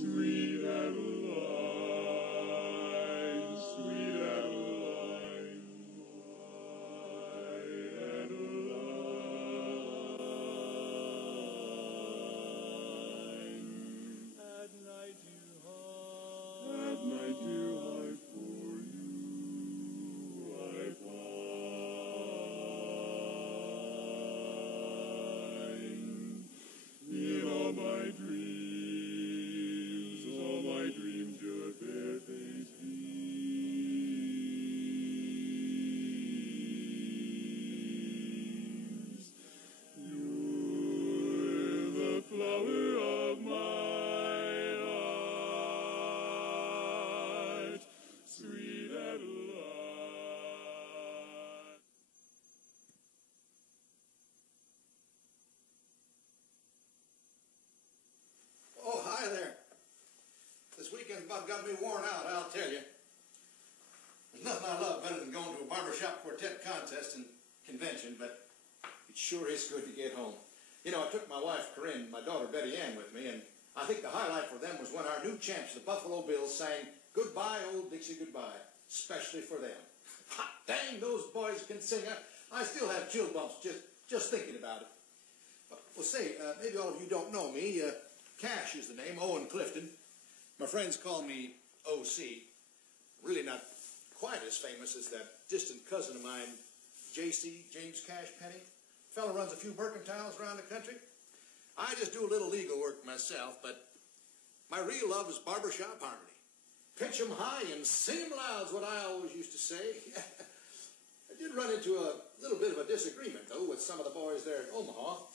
Sweet Adeline, sweet Adeline, my Adeline. At night, dear heart, for you I pine. In all my dreams, your fair face beams. You're the flower of my heart, sweet Adeline. Oh, hi there. This weekend about got me worn out, I'll tell you. There's nothing I love better than going to a barbershop quartet contest and convention, but it sure is good to get home. You know, I took my wife Corinne and my daughter Betty Ann with me, and I think the highlight for them was when our new champs, the Buffalo Bills, sang "Goodbye, Old Dixie, Goodbye," especially for them. Hot dang, those boys can sing. I still have chill bumps just thinking about it. Well, say, maybe all of you don't know me. Cash is the name, Owen Clifton. My friends call me O.C. Really not quite as famous as that distant cousin of mine, J.C., James Cash Penny. Fellow runs a few mercantiles around the country. I just do a little legal work myself, but my real love is barbershop harmony. Pitch 'em high and sing 'em loud's what I always used to say. I did run into a little bit of a disagreement, though, with some of the boys there at Omaha.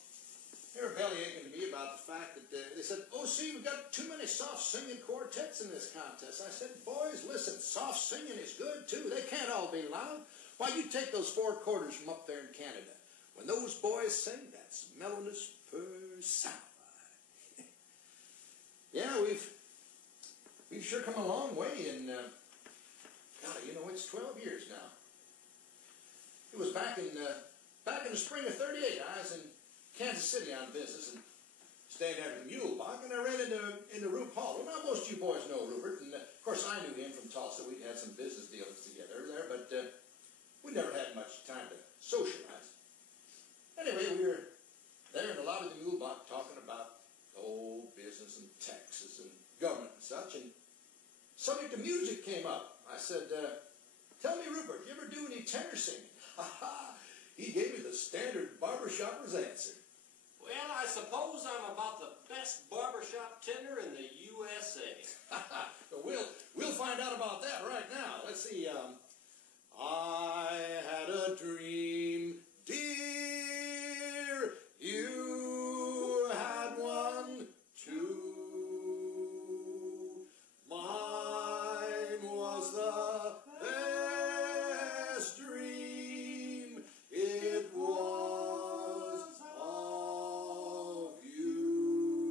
They were bellyaching to me about the fact that they said, "Oh, see, we've got too many soft-singing quartets in this contest." I said, "Boys, listen, soft-singing is good, too. They can't all be loud. Why, you take those four quarters from up there in Canada. When those boys sing, that's mellowness personified." Yeah, we've sure come a long way in, God, you know, it's 12 years now. It was back in the spring of '38. I was in Kansas City on business and staying there at the Mule Bog, and I ran into Rube Hall. Well, now, most of you boys know Rupert, and of course I knew him from Tulsa. We'd had some business dealings together there, but we never had much time to socialize. Anyway, we were there in the lobby of the Mule Bog talking about old business and taxes and government and such, and subject of music came up. I said, "Tell me, Rupert, you ever do any tenor singing?" Ha ha! He gave me the standard barbershopper's answer. "Well, I suppose I'm about the best barbershop tenor in the USA." We'll find out about that right now. Let's see. I had a dream, dear, you had one too. Mine was the best dream. It was of you.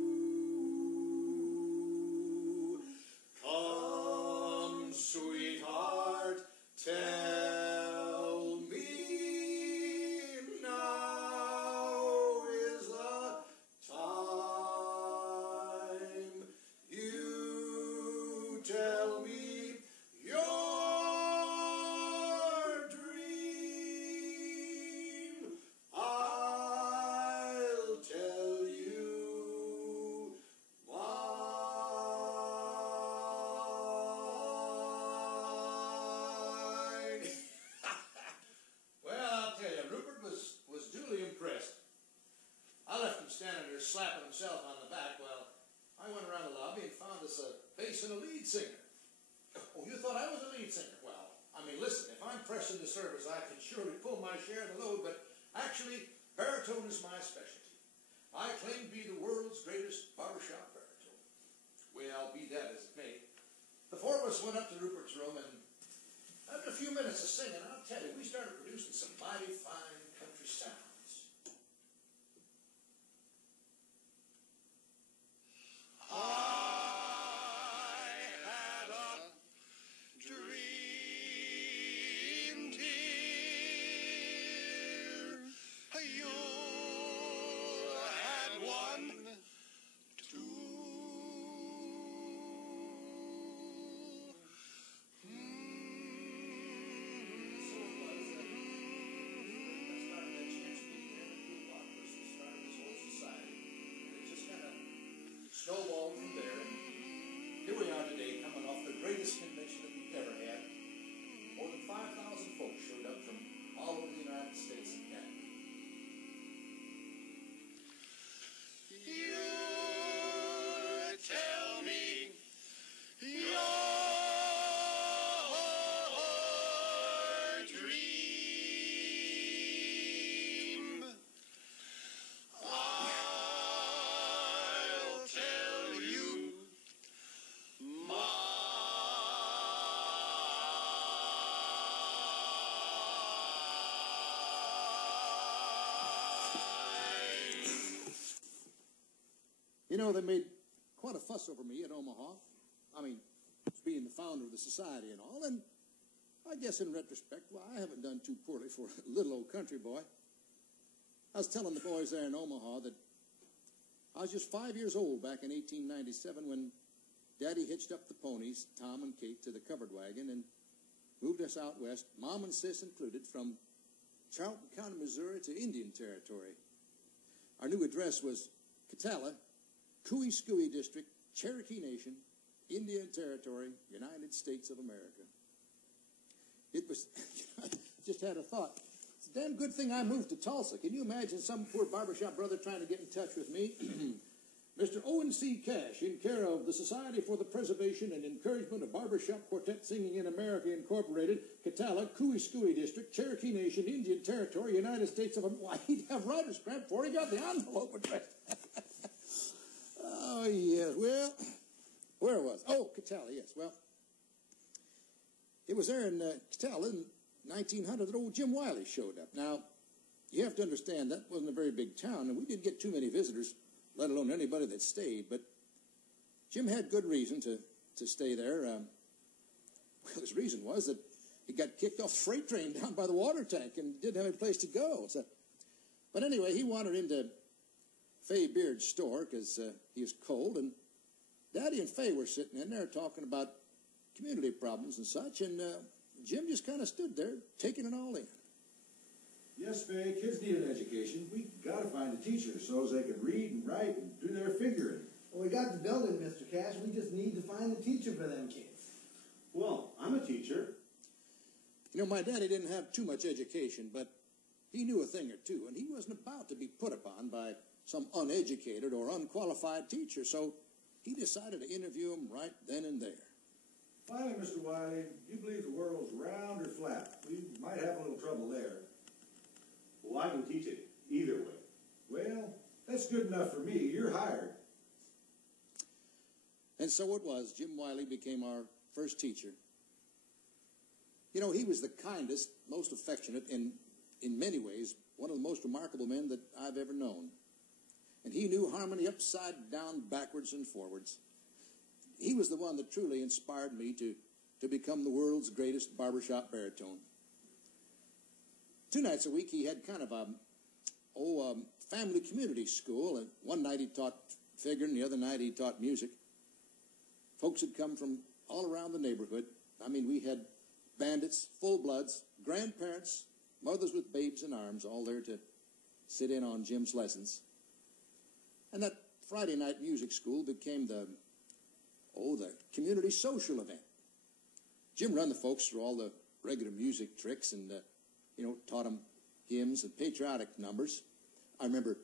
Come, sweetheart, tell me now is the time. You tell me your dream. I'll tell you mine. Well, I'll tell you, Rupert was duly impressed. I left him standing there slapping himself on the back while I went around the lobby and found us a bass and a lead singer. Oh, you thought I was a lead singer? Well, I mean, listen, if I'm pressing the service, I can surely pull my share of the load, but actually, baritone is my specialty. I claim to be the world's greatest barbershop baritone. Well, be that as it may, the four of us went up to Rupert's room, and after a few minutes of singing, I'll tell you, we started producing some mighty fine country sounds. I had a dream, dear. You had one too. You know, they made quite a fuss over me at Omaha. I mean, being the founder of the society and all, and I guess in retrospect, well, I haven't done too poorly for a little old country boy. I was telling the boys there in Omaha that I was just 5 years old back in 1897 when Daddy hitched up the ponies, Tom and Kate, to the covered wagon and moved us out west, Mom and Sis included, from Charlton County, Missouri to Indian Territory. Our new address was Catala, Cooey District, Cherokee Nation, Indian Territory, United States of America. It was, I just had a thought. It's a damn good thing I moved to Tulsa. Can you imagine some poor barbershop brother trying to get in touch with me? Mr. Owen C. Cash, in care of the Society for the Preservation and Encouragement of Barbershop Quartet Singing in America, Incorporated, Catala, Cooey District, Cherokee Nation, Indian Territory, United States of America. Why, he'd have writer's cramp before he got the envelope addressed. Oh, yes. Well, where was I? Oh, Catala, yes. Well, it was there in Catala in 1900 that old Jim Wiley showed up. Now, you have to understand, that wasn't a very big town, and we didn't get too many visitors, let alone anybody that stayed. But Jim had good reason to stay there. Well, his reason was that he got kicked off the freight train down by the water tank and didn't have any place to go. So, but anyway, he wandered into Fay Beard's store because he was cold, and Daddy and Fay were sitting in there talking about community problems and such, and Jim just kind of stood there taking it all in. Yes, Fay, kids need an education. We got to find a teacher so they can read and write and do their figuring. Well, we got the building, Mr. Cash. We just need to find a teacher for them kids. Well, I'm a teacher. You know, my daddy didn't have too much education, but he knew a thing or two, and he wasn't about to be put upon by some uneducated or unqualified teacher, so he decided to interview him right then and there. Finally, Mr. Wiley, you believe the world's round or flat? We might have a little trouble there. Well, I can teach it either way. Well, that's good enough for me. You're hired. And so it was. Jim Wiley became our first teacher. You know, he was the kindest, most affectionate, and in many ways, one of the most remarkable men that I've ever known. And he knew harmony upside down, backwards, and forwards. He was the one that truly inspired me to become the world's greatest barbershop baritone. 2 nights a week, he had kind of a family community school, and one night he taught figure, and the other night he taught music. Folks had come from all around the neighborhood. I mean, we had bandits, full-bloods, grandparents, mothers with babes in arms, all there to sit in on Jim's lessons. And that Friday night music school became the community social event. Jim run the folks through all the regular music tricks and, taught them hymns and patriotic numbers. I remember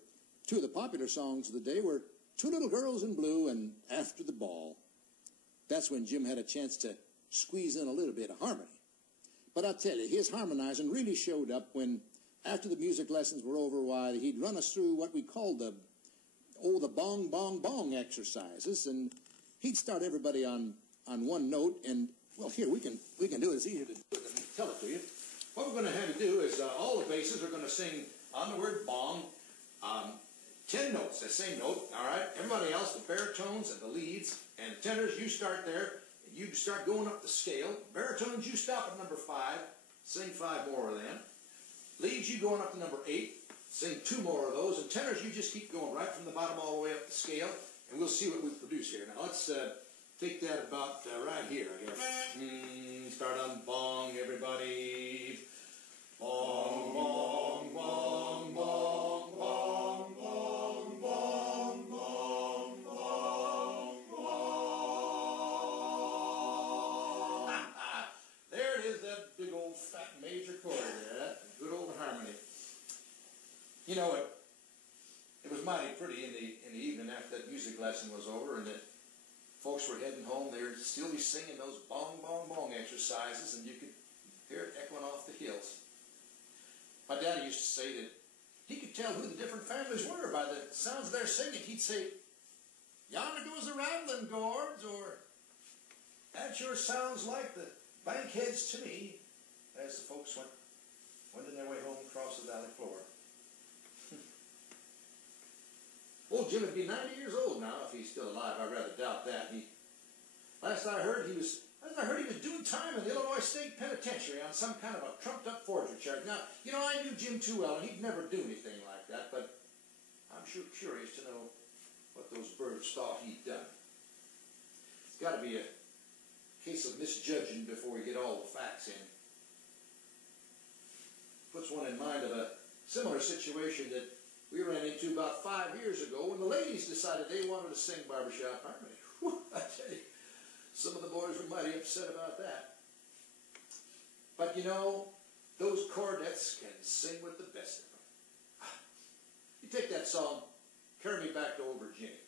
2 of the popular songs of the day were Two Little Girls in Blue and After the Ball. That's when Jim had a chance to squeeze in a little bit of harmony. But I'll tell you, his harmonizing really showed up when, after the music lessons were over, why he'd run us through what we called the bong, bong, bong exercises, and he'd start everybody on one note, and, well, here, we can do it. It's easier to do it than me tell it to you. What we're going to have you do is all the basses are going to sing on the word bong 10 notes, the same note, all right? Everybody else, the baritones and the leads, and tenors, you start there, and you start going up the scale. Baritones, you stop at number 5, sing 5 more of them. Leads, you going up to number 8, sing 2 more of those, and tenors, you just keep going right from the bottom all the way up the scale, and we'll see what we produce here. Now, let's take that about right here, I guess. Start on bong, everybody. Bong, bong, bong, bong, bong, bong, bong, bong, bong, bong. There it is, that big old fat major chord there, that good old harmony. You know, it was mighty pretty in the evening after that music lesson was over, and the folks were heading home. They would still be singing those bong, bong, bong exercises, and you could hear it echoing off the hills. My daddy used to say that he could tell who the different families were by the sounds of their singing. He'd say, "Yonder goes the rambling gourds," or "That sure sounds like the bankheads to me," as the folks went in their way home across the valley floor. Old Jim would be 90 years old now if he's still alive. I rather doubt that. Last I heard, he was doing time in the Illinois State Penitentiary on some kind of a trumped-up forgery charge. Now, you know, I knew Jim too well, and he'd never do anything like that, but I'm sure curious to know what those birds thought he'd done. It's got to be a case of misjudging before we get all the facts in. Puts one in mind of a similar situation that we ran into about 5 years ago when the ladies decided they wanted to sing Barbershop Harmony. Whew, I tell you, some of the boys were mighty upset about that. But you know, those Quartets can sing with the best of them. You take that song, Carry Me Back to Old Virginia.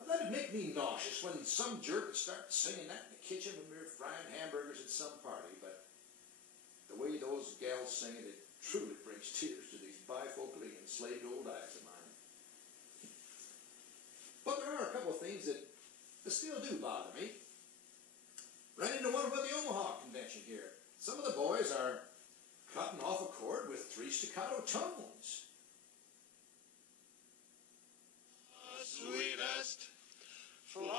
Now, that'd make me nauseous when some jerk would start singing that in the kitchen when we were frying hamburgers at some party, but the way those gals sing it, it truly brings tears to these bifocally enslaved old eyes of mine. But there are a couple of things that still do bother me. Ran into one about the Omaha convention here. Some of the boys are cutting off a chord with 3 staccato tones. Sweetest flower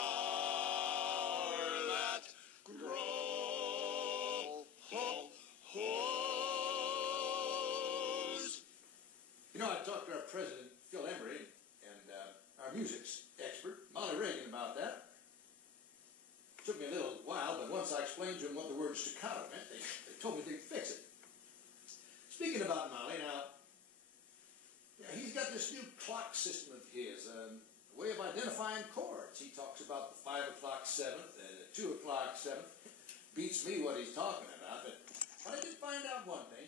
that grows. You know, I talked to our president, Phil Emery, and our music expert, Molly Reagan, about that. It took me a little while, but once I explained to him what the word staccato meant, they told me they'd fix it. Speaking about Molly, now, yeah, he's got this new clock system of his, a way of identifying chords. He talks about the 5 o'clock 7th and the 2 o'clock 7th. Beats me what he's talking about, but I did find out one thing.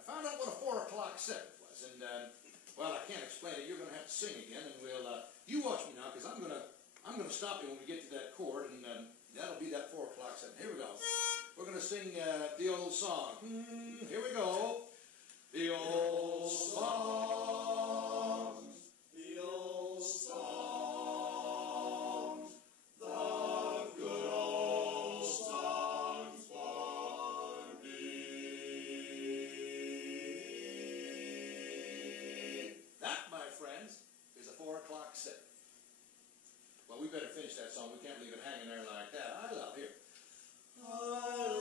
I found out what a 4 o'clock 7th was, and, well, I can't explain it. You're going to have to sing again, and we'll, you watch me now, because I'm going to stop you when we get to that chord, and that'll be that 4 o'clock 7th. Here we go. We're going to sing the old song. Here we go. The old songs, the old songs, the good old songs for me. That, my friends, is a 4 o'clock 7th. Well, we better finish that song. We can't leave it hanging there like that. I love here. I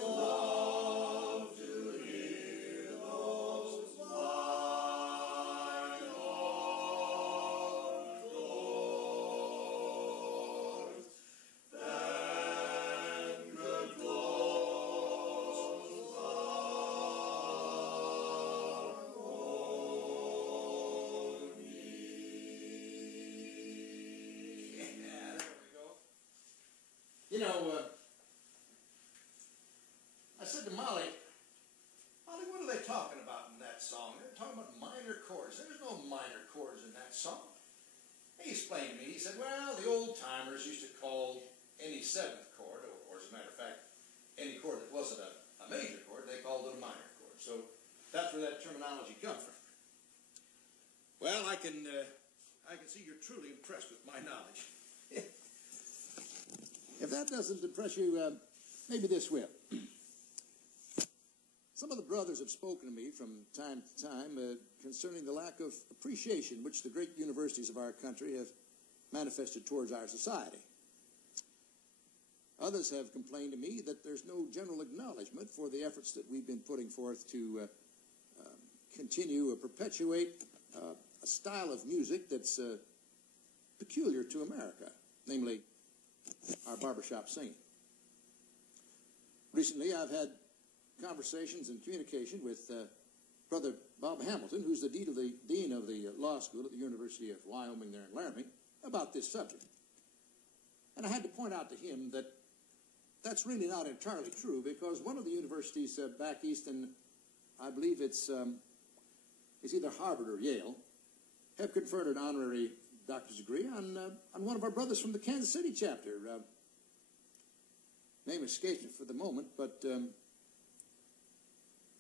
love to hear those fine chords, and good close yeah, there we go. You know, I said to Molly, what are they talking about in that song? They're talking about minor chords. There's no minor chords in that song. He explained to me, he said, well, the old-timers used to call any 7th chord, or as a matter of fact, any chord that wasn't a major chord, they called it a minor chord. So that's where that terminology comes from. Well, I can see you're truly impressed with my knowledge. If that doesn't impress you, maybe this will. Some of the brothers have spoken to me from time to time concerning the lack of appreciation which the great universities of our country have manifested towards our society. Others have complained to me that there's no general acknowledgement for the efforts that we've been putting forth to continue or perpetuate a style of music that's peculiar to America, namely our barbershop singing. Recently, I've had conversations and communication with Brother Bob Hamilton, who's the dean of the law school at the University of Wyoming there in Laramie, about this subject. And I had to point out to him that that's really not entirely true, because one of the universities back east, and I believe it's either Harvard or Yale, have conferred an honorary doctor's degree on one of our brothers from the Kansas City chapter. Name escapes me for the moment, but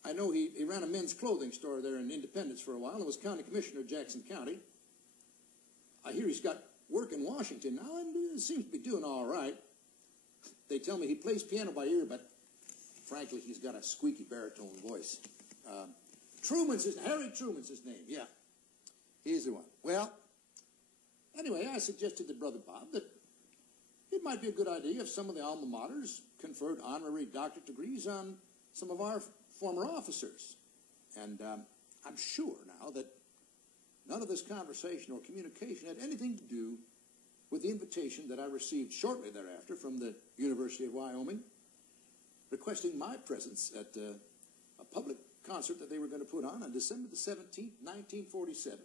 I know he ran a men's clothing store there in Independence for a while and was county commissioner of Jackson County. I hear he's got work in Washington now, and seems to be doing all right. They tell me he plays piano by ear, but frankly, he's got a squeaky baritone voice. Harry Truman's his name, yeah. He's the one. Well, Anyway, I suggested to Brother Bob that it might be a good idea if some of the alma maters conferred honorary doctorate degrees on some of our former officers. And I'm sure now that none of this conversation or communication had anything to do with the invitation that I received shortly thereafter from the University of Wyoming, requesting my presence at a public concert that they were going to put on December the 17th, 1947.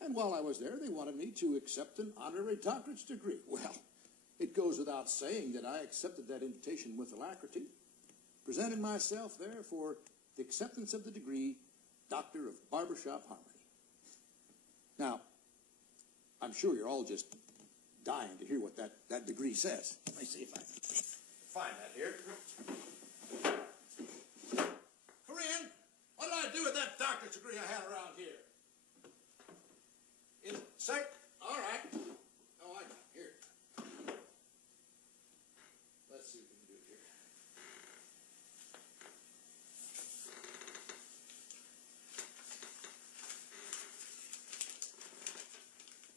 And while I was there, they wanted me to accept an honorary doctorate's degree. Well, it goes without saying that I accepted that invitation with alacrity, presenting myself there for the acceptance of the degree, Doctor of Barbershop Harmony. Now, I'm sure you're all just dying to hear what that degree says. Let me see if I can find that here. Corinne, what did I do with that doctor's degree I had around here? In sec? All right. Oh, I got it. Here. Let's see what we can do here.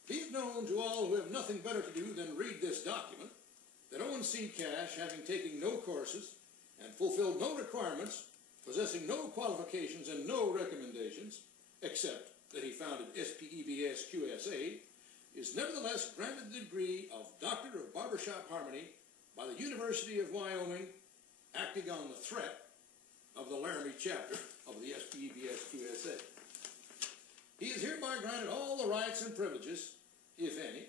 Be it known to all who have nothing better to do than read this document that Owen C. Cash, having taken no courses and fulfilled no requirements, possessing no qualifications and no recommendations, except that he founded SPEBS QSA, is nevertheless granted the degree of Doctor of Barbershop Harmony by the University of Wyoming, acting on the threat of the Laramie chapter of the SPEBS QSA. He is hereby granted all the rights and privileges, if any,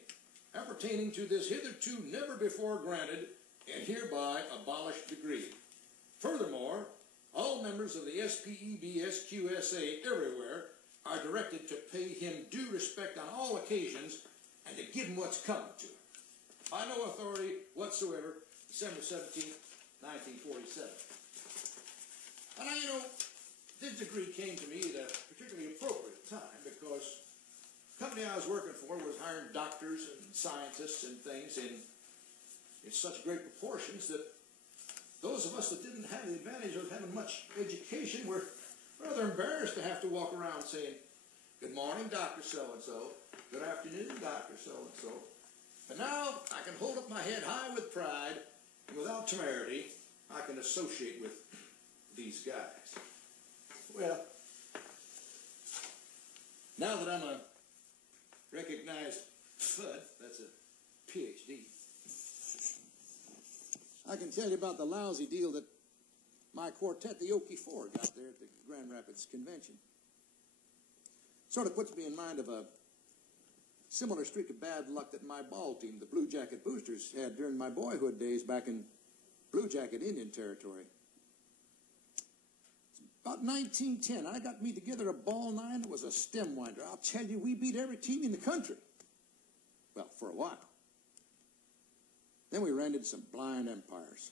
appertaining to this hitherto never before granted and hereby abolished degree. Furthermore, all members of the SPEBS QSA everywhere are directed to pay him due respect on all occasions and to give him what's coming to him. By no authority whatsoever, December 17th, 1947. And this degree came to me at a particularly appropriate time because the company I was working for was hiring doctors and scientists and things in such great proportions that those of us that didn't have the advantage of having much education were rather embarrassed to have to walk around saying, "Good morning, Dr. So-and-so. Good afternoon, Dr. So-and-so." But now I can hold up my head high with pride, and without temerity, I can associate with these guys. Well, now that I'm a recognized FUD, that's a PhD, I can tell you about the lousy deal that my quartet, the Okie Four, got there at the Grand Rapids Convention. Sort of puts me in mind of a similar streak of bad luck that my ball team, the Blue Jacket Boosters, had during my boyhood days back in Blue Jacket Indian Territory. About 1910, I got me together a ball nine that was a stem winder. I'll tell you, we beat every team in the country. Well, for a while. Then we ran into some blind empires.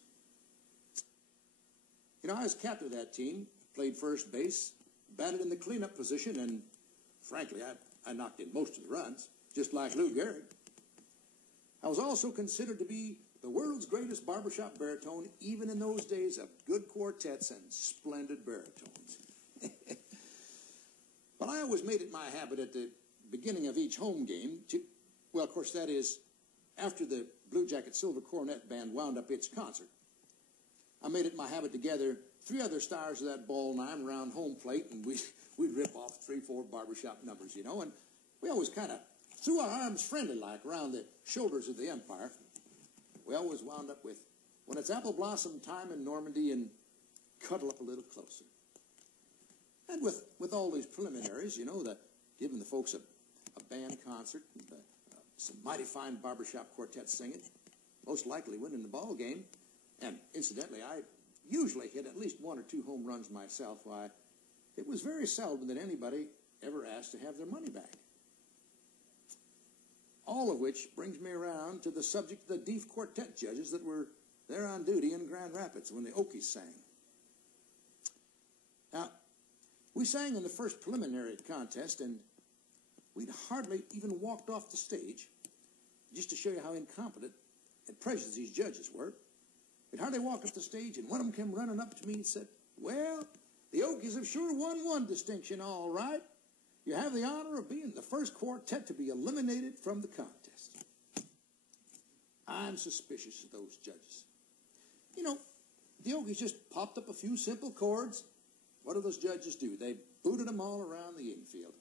I was captain of that team, played first base, batted in the cleanup position, and frankly, I knocked in most of the runs, just like Lou Gehrig. I was also considered to be the world's greatest barbershop baritone, even in those days of good quartets and splendid baritones. But I always made it my habit at the beginning of each home game to, well, of course, that is, after the Blue Jacket Silver Cornet Band wound up its concert, I made it my habit to gather 3 other stars of that ball nine around home plate, and we'd rip off 3-4 barbershop numbers, and we always kind of threw our arms friendly-like around the shoulders of the umpire. We always wound up with, when it's apple blossom time in Normandy, and cuddle up a little closer. And with all these preliminaries, giving the folks a band concert, and, some mighty fine barbershop quartets singing, most likely winning the ball game. And incidentally, I usually hit at least 1 or 2 home runs myself. Why, it was very seldom that anybody ever asked to have their money back. All of which brings me around to the subject of the deaf quartet judges that were there on duty in Grand Rapids when the Okies sang. Now, we sang in the first preliminary contest, and we'd hardly even walked off the stage, just to show you how incompetent and prejudiced these judges were. We'd hardly walked off the stage, and one of them came running up to me and said, "Well, the Okies have sure won one distinction, all right. you have the honor of being the first quartet to be eliminated from the contest. I'm suspicious of those judges. You know, the Okies just popped up a few simple chords. What do those judges do? They booted them all around the infield.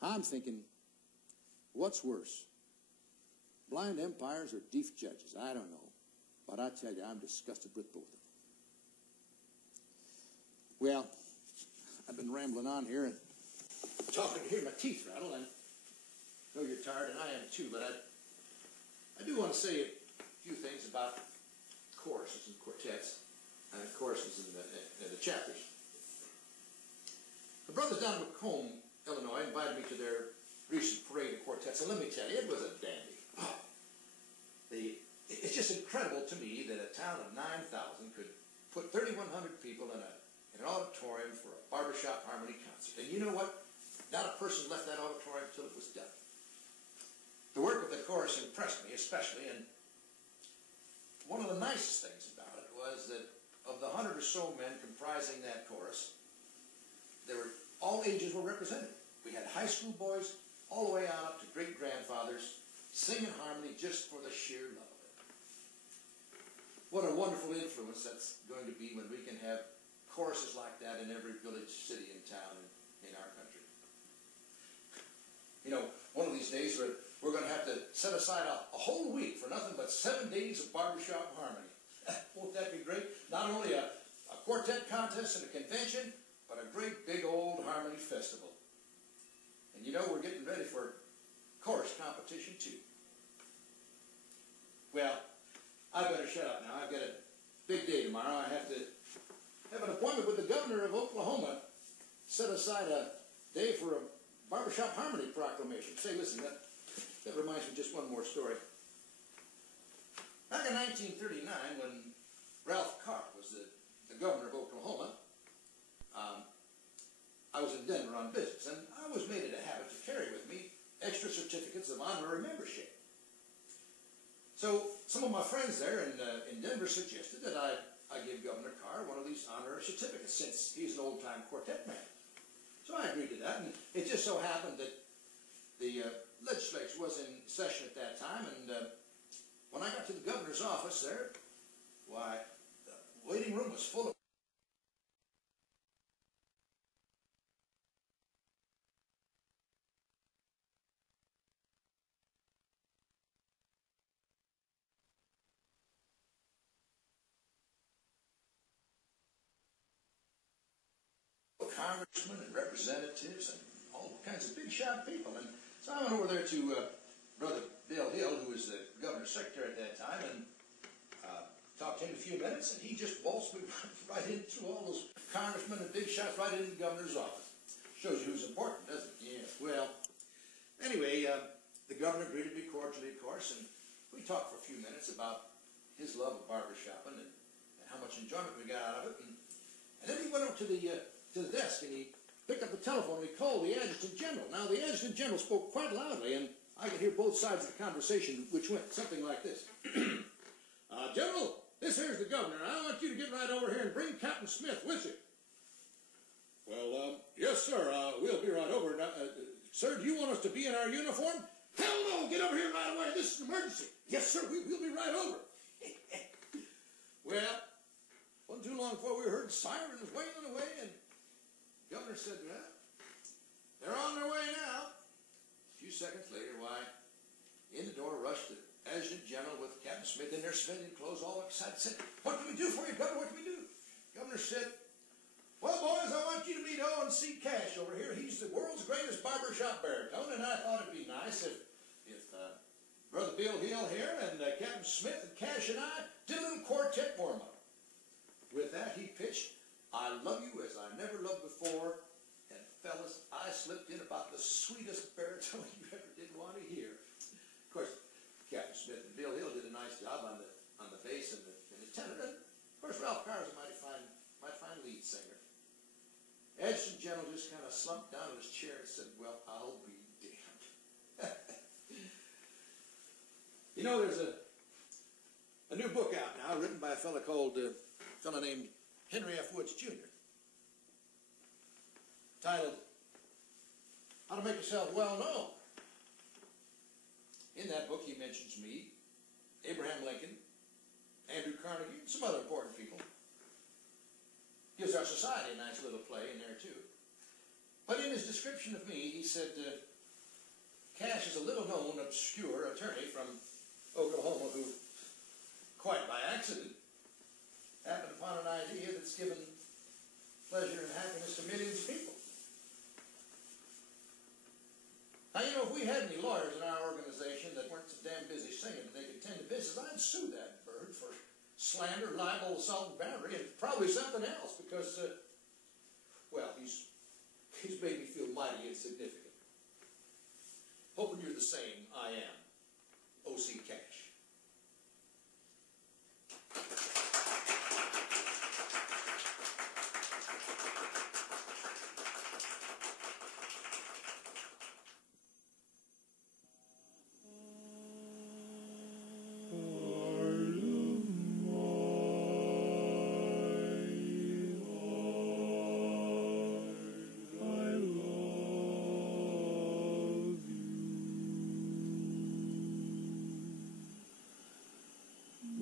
I'm thinking, what's worse? Blind umpires or deaf judges? I don't know. But I tell you, I'm disgusted with both of them. Well, I've been rambling on here and talking to hear my teeth rattle. I know you're tired, and I am too, but I do want to say a few things about choruses and quartets, and choruses in the chapters. The brothers down in Macomb, Illinois, invited me to their recent parade of quartets, and let me tell you, it was a dandy. It's just incredible to me that a town of 9,000 could put 3,100 people in an auditorium for a barbershop harmony concert. And you know what? Not a person left that auditorium until it was done. The work of the chorus impressed me especially, and one of the nicest things about it was that of the 100 or so men comprising that chorus, all ages were represented. We had high school boys all the way on up to great-grandfathers singing harmony just for the sheer love of it. What a wonderful influence that's going to be when we can have choruses like that in every village, city, and town in our country. You know, one of these days we're going to have to set aside a whole week for nothing but 7 days of barbershop harmony. Won't that be great? Not only a quartet contest and a convention, but a great big old harmony festival. And you know, we're getting ready for chorus competition too. Well, I better shut up now. I've got a big day tomorrow. I have to have an appointment with the governor of Oklahoma. Set aside a day for a barbershop harmony proclamation. Say, listen, that reminds me of just one more story. Back in 1939, when Ralph Carr was the governor of Oklahoma, I was in Denver on business, and I was made it a habit to carry with me extra certificates of honorary membership. So some of my friends there in Denver suggested that I give Governor Carr one of these honorary certificates, since he's an old-time quartet man. So I agreed to that, and it just so happened that the legislature was in session at that time, and when I got to the governor's office there, why, the waiting room was full of congressmen and representatives and all kinds of big shot people. And so I went over there to Brother Bill Hill, who was the governor's secretary at that time, and talked to him a few minutes, and he just bolts me right in through all those congressmen and big shots right into the governor's office. Shows you who's important, doesn't it? Yeah. Well, anyway, the governor greeted me cordially, of course, and we talked for a few minutes about his love of barbershopping and how much enjoyment we got out of it. And then he went up to the desk, and he picked up the telephone, and he called the adjutant general. Now, the adjutant general spoke quite loudly, and I could hear both sides of the conversation, which went something like this. General, this here's the governor. I want you to get right over here and bring Captain Smith with you. Well, yes, sir. We'll be right over. Sir, do you want us to be in our uniform? Hell no! Get over here right away. This is an emergency. Yes, sir. We'll be right over. Well, wasn't too long before we heard sirens wailing away, and the governor said, well, they're on their way now. A few seconds later, why, in the door rushed the adjutant general with Captain Smith in their civilian clothes, all excited, said, what can we do for you, Governor? What can we do? The governor said, well, boys, I want you to meet Owen Cash over here. He's the world's greatest barbershop baritone, and I thought it'd be nice if Brother Bill Hill here and Captain Smith and Cash and I did a little quartet warm-up. With that, he pitched, I love you as I never loved before, and fellas, I slipped in about the sweetest baritone you ever did want to hear. Of course, Captain Smith and Bill Hill did a nice job on the bass and the tenor. And of course, Ralph Carr is a mighty fine lead singer. Adjutant General just kind of slumped down in his chair and said, well, I'll be damned. You know, there's a new book out now written by a fellow named Henry F. Woods, Jr., titled how to make yourself well known. In that book, he mentions me, Abraham Lincoln, Andrew Carnegie, and some other important people. Gives our society a nice little play in there, too. But in his description of me, he said, Cash is a little-known, obscure attorney from Oklahoma who, quite by accident, happened upon an idea that's given pleasure and happiness to millions of people. Now, you know, if we had any lawyers in our organization that weren't so damn busy singing that they could tend to business, I'd sue that bird for slander, libel, assault, and battery, and probably something else, because, well, he's made me feel mighty insignificant. Hoping you're the same, I am. O.C. Cash.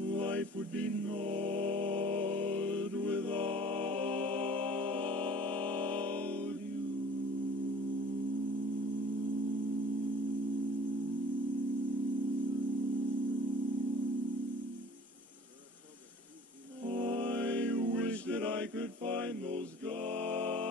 Life would be naught without you. I wish that I could find those guys